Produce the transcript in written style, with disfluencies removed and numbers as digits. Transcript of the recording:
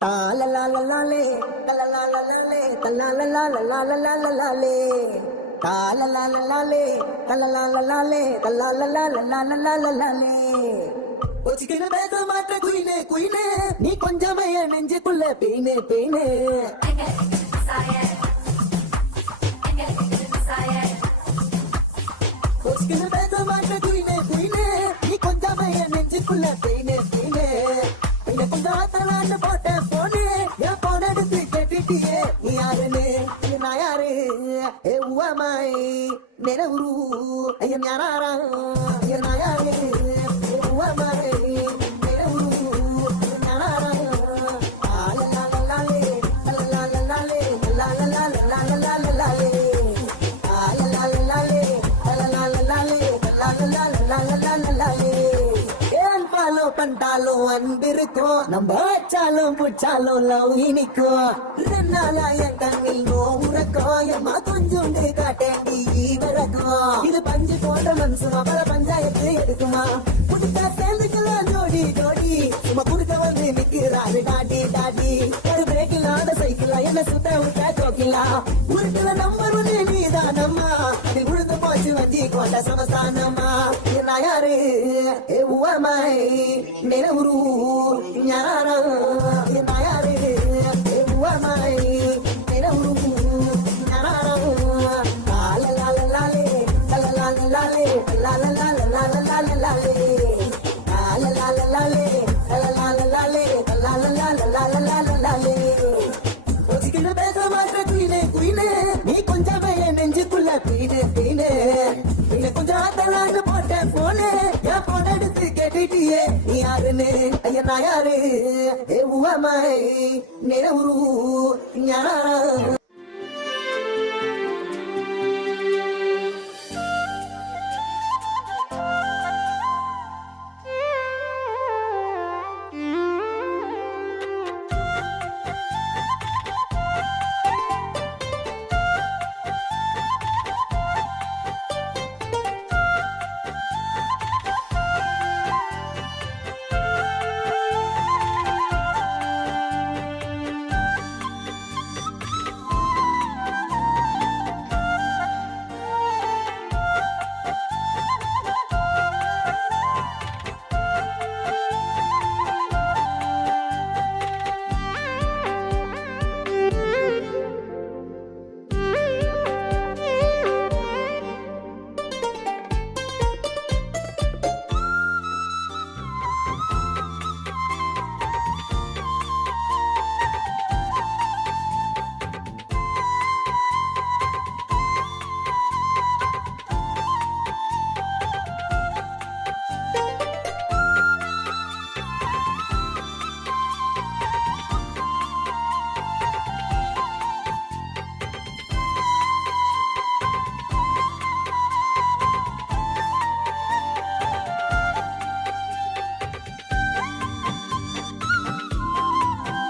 Ta la la la la le, ta la la la la le, ta la la la la la la la la la le. Ta la la la la le, ta la la la la le, ta la la la la la la la la la le. ஒச்சிக்கின பேச மாட்ட குயினே குயினே நீ கொஞ்சமே நெஞ்சுக்குள்ள பெயினே பெயினே ஒச்சிக்கின பேச மாட்ட குயினே குயினே நீ கொஞ்சமே நெஞ்சுக்குள்ள பெயினே பெயினே கொஞ்சம் ஆத்தலான்னு போட்ட போனே என் போன எடுத்து கேட்டுட்டியே நீ யாருன்னு நான் யாரு ஏ உவமாய் நேர உரு ஐயம் யாரா நான் யாரு உவமாய் நேர உரு யாரா லாலே லாலே லாலே லாலே லாலே லாலே லாலே லாலே பண்டாலும் அன்பிருக்கும் நம்ம வச்சாலும் புச்சாலும் லவ் இனிக்கும் ரெண்டாலா என் கண்ணில் நோ உறக்கும் எம்மா கொஞ்சோண்டு காட்டேண்டி வரக்கும் இது பஞ்சு போன்ற மனசுமா பல பஞ்சாயத்து எடுக்குமா புதுக்கா சேர்ந்துக்கலாம் ஜோடி ஜோடி சும்மா குடுக்க வந்து நிக்கிறாரு டாடி டாடி ஒரு பிரேக் இல்லாத சைக்கிளா என்ன சுத்த விட்டா கோக்கிலா உருட்டுல நம்பர் ஒண்ணு நீதானம்மா அது உழுந்து போச்சு வஞ்சி கோட்ட சமஸ்தானம்மா நான் யாரு ஏ உவமாய் நேர உரு யாரா நான் யாரு ஏ உவமாய் நேர உரு யாரா லாலே லாலே லாலே லாலே லாலே லாலே லாலே லாலே லாலே லாலே லாலே லாலே லாலே லாலே லாலே ஒச்சிக்கின பேச மாட்ட குயினே குயினே நீ கொஞ்சமே நெஞ்சுக்குள்ள பீனே பீனே பின்ன கொஞ்சம் ஆத்தலான்னு போட்ட போனே என் போன எடுத்து கேட்டுட்டியே நீ யாருன்னு ஐயா நான் யாரு ஏ உவமாய் நேர உரு